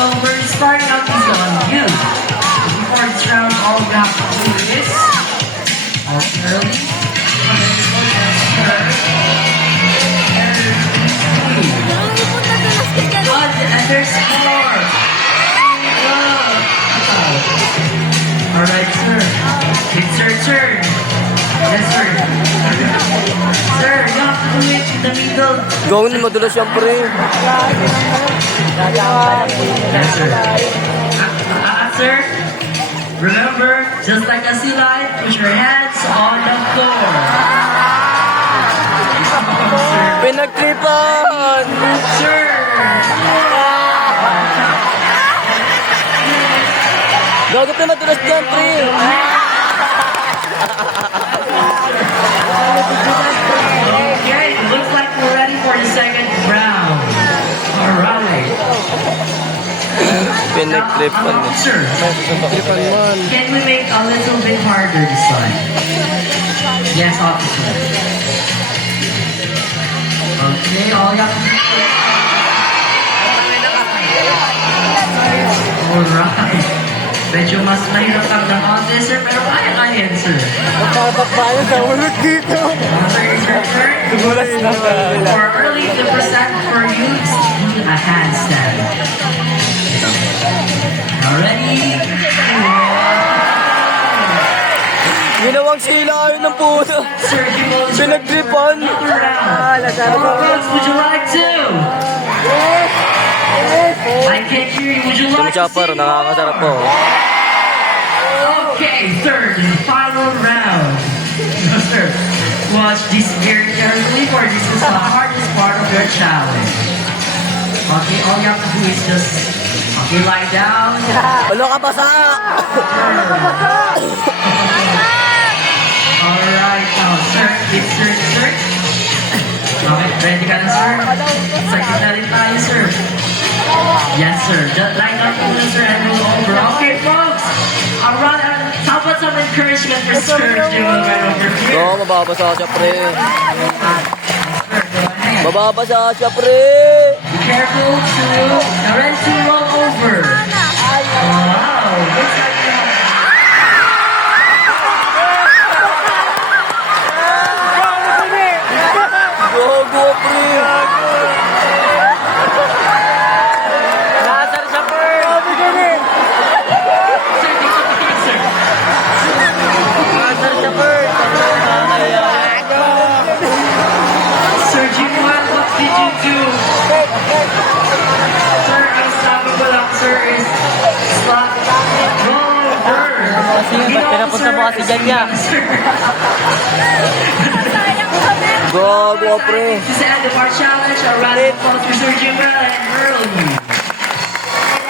over. Starting out is on you. Before this round, all we have to do is early. Underscore. Alright, sir. It's your turn. Yes, sir. Sir, you have to do it in the middle. Gawin madulas yan, pre. Yes, sir. Sir, remember, just like a sea lion, put your hands on the floor. Pinagtripan! Sir. Gago pa madulas yan, pre. Okay, looks like we're ready for the second round. Alright. Pinagtripan. Sir, can we make a little bit harder this time? Yes, officer. Okay, all you have to do. Alright. Medyo mas mahirap ang damonte, sir, pero kaya-kaya yan, sir. Magpapapayan sa ulit dito. Sir, is your turn? Dugulas na. For early to present for you, do a handstand. Already? Ginawang sila yun ng puno. Sir, you will Pinagtripan. round. Would you like to? I can't hear you. Would you like to? Chopper, nakakasarap po. Okay, third and final round. Sir, watch this very carefully, for this is the hardest part of your challenge. Okay, all you have to do is just lie down. Wala ka basa! Alright, now, sir, it's your turn. Okay, ready ka na, sir? Sakit na rin tayo, sir. Yes, sir. Just line up muna, sir, and roll over. Okay, folks. Alright, how about some encouragement for Sir Jimmy right over here? Oo, mababasa siya, pre. Sir, go ahead. Mababasa siya, pre. Be careful to, ready to roll over. Wow, looks like you have Gogo, pre. Nasar siya, pre. Nasar siya, pre. Sir Jimmy, what did you do? Sir, ang sabi ko lang, sir, is slap roll over. Pinapunta mo kasi dyan niya. Sir. Gogo, pre. This is Andy Marcia.